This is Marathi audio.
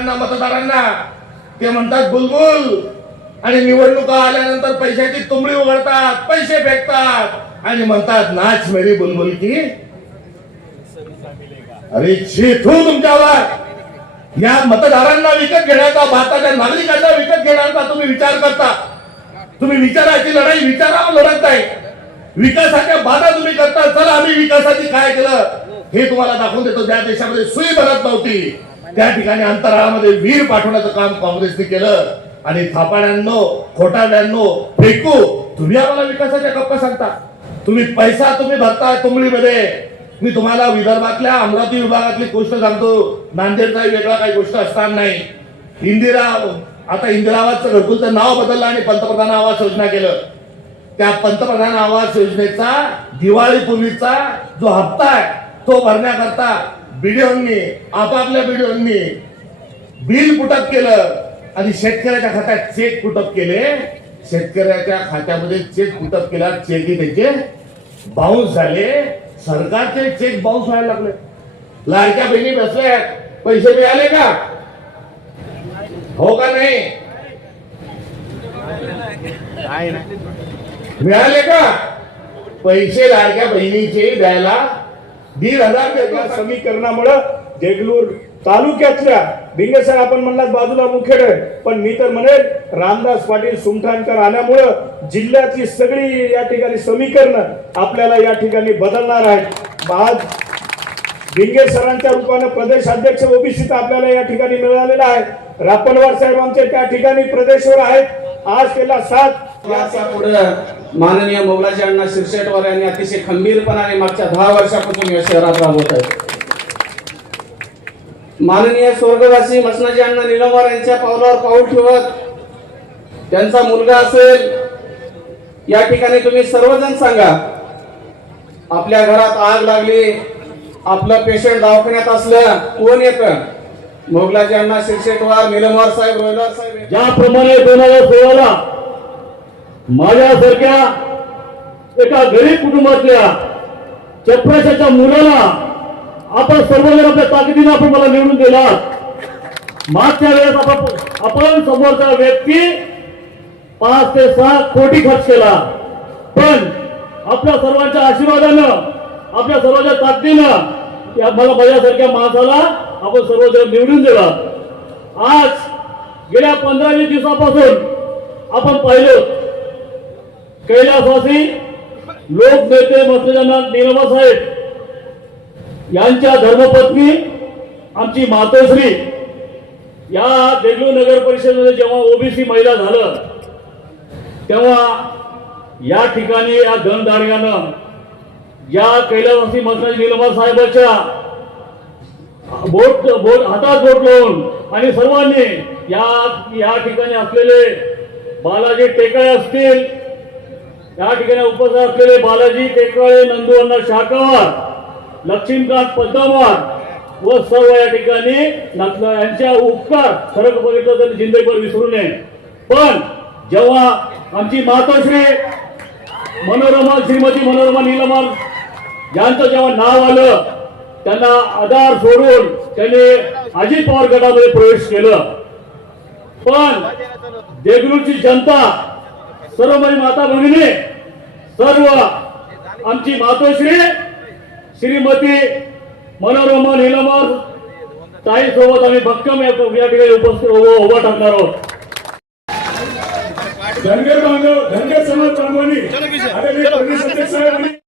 लोकांना, मतदारांना. ते म्हणतात बुलबुल, आणि निवडणुका आल्यानंतर पैशाची तुंबडी उघडतात, पैसे फेकतात आणि म्हणतात नाच मेरी बुलबुल की. अरे छेतू तुमच्यावर. या मतदारांना विकत घेण्याचा, भारताच्या नागरिकांना विकत घेण्याचा तुम्ही विचार करता. तुम्ही विचाराची लढाई विचारावर लढत नाही, विकासाच्या बाधा तुम्ही करता. चला आम्ही विकासाची काय केलं हे तुम्हाला दाखवून देतो. ज्या देशामध्ये सुई भरत नव्हती त्या ठिकाणी अंतराळामध्ये वीर पाठवण्याचं काम काँग्रेसने केलं. आणि थापाड्यांनो, खोटाड्यांनो, फेकू, तुम्ही आम्हाला विकासाच्या गप्पा सांगता. तुम्ही पैसा तुम्ही भरता तुंबडीमध्ये. मी तुम्हाला विदर्भातल्या अमरावती विभागातली गोष्ट सांगतो. नांदेडचा वेगळा काही गोष्ट असणार नाही. आता इंदिरा आवासचं घरकुलचं नाव बदललं आणि पंतप्रधान आवास योजना केलं. त्या पंतप्रधान आवास योजनेचा दिवाळीपूर्वीचा जो हप्ता आहे तो भरण्याकरता बीडीओंनी, आपापल्या बीडीओंनी बिल पुटअप केलं आणि शेतकऱ्याच्या खात्यात चेक पुटअप केले. शेतकऱ्याच्या खात्यामध्ये चेक पुटअप केला, चेकही त्याचे बाउन्स झाले. सरकारचे चेक बाउन्स व्हायला लागले. लाडक्या बहिणी बसल्या, पैसे मिळाले का? हो का नाही? मिळाले का पैसे? लाडक्या बहिणीचे द्यायला 1,500 समीकरणामुळे देगलूर तालुक्यातल्या भिंगेसर आपण म्हणलात बाजूला मुखेड, पण मी तर म्हणेल रामदास पाटील सुमठाणकर आल्यामुळे जिल्ह्याची सगळी या ठिकाणी समीकरण आपल्याला या ठिकाणी बदलणार आहेत. आज भिंगेसरांच्या रूपाने प्रदेश अध्यक्ष ओबीसीचा आपल्याला या ठिकाणी मिळालेला आहे. रापनवार साहेब आमचे त्या ठिकाणी प्रदेशवर आहेत. आज केला 7 याचा पुढे माननीय मोगलाजी अण्णा शिरसेटवार यांनी अतिशय खंबीरपणाने मागच्या 10 वर्षापासून या शहरात राबवत आहेत. माननीय स्वर्गवासी मसनाजी अण्णा निलमवार यांच्या पावलावर पाऊल ठेवत त्यांचा मुलगा असेल, या ठिकाणी तुम्ही सर्वजण सांगा, आपल्या घरात आग लागली, आपलं पेशंट दवाखान्यात असलं, कोण येतं? मोगलाजी अण्णा शिरसेटवार, निलमवार साहेब, रोयलवार साहेब. ज्याप्रमाणे 2016ला माझ्यासारख्या एका गरीब कुटुंबातल्या 84च्या मुलाला आपण सर्वजण आपल्या ताकदीने आपण मला निवडून दिला. मागच्या वेळेस आपण समोरचा व्यक्ती 5 ते 6 कोटी खर्च केला, पण आपल्या सर्वांच्या आशीर्वादानं, आपल्या सर्वांच्या ताकदीनं मला माझ्यासारख्या माणसाला आपण सर्वजण निवडून दिला. आज गेल्या 15-20 दिवसापासून आपण पाहिलं कैलासवासी लोकनेते मसनाजी निलमवार साहेब यांच्या धर्मपत्नी आमची मातोश्री या देगलूर नगर परिषदेमध्ये जेव्हा ओबीसी महिला झालं तेव्हा या ठिकाणी या धनदाडग्यानं या कैलासवासी मसनाजी निलमवार साहेबांच्या हातात बोट लावून आणि सर्वांनी या ठिकाणी असलेले बालाजी टेकाळे असतील, या ठिकाणी उपस्थित असलेले बालाजी टेकाळे, नंदू शाकावार, लक्ष्मीकांत पद्मावार व सर्व या ठिकाणी यांच्या उपकार खरं बघितलं तर जिंदगीभर विसरू नये. पण जेव्हा आमची मातोश्री श्रीमती मनोरमा निलमवार यांचं जेव्हा नाव आलं, त्यांना आधार सोडून त्यांनी अजित पवार गटामध्ये प्रवेश केलं. पण देगलूरची जनता, सर्व माझी माता भगिनी, सर्व आमची मातोश्री श्रीमती मनोरमा निलमवार ताई सोबत आम्ही भक्कम या ठिकाणी उपस्थित उभा टाकणार आहोत. धनगर बांधव, धनगर समाज बांधवांनी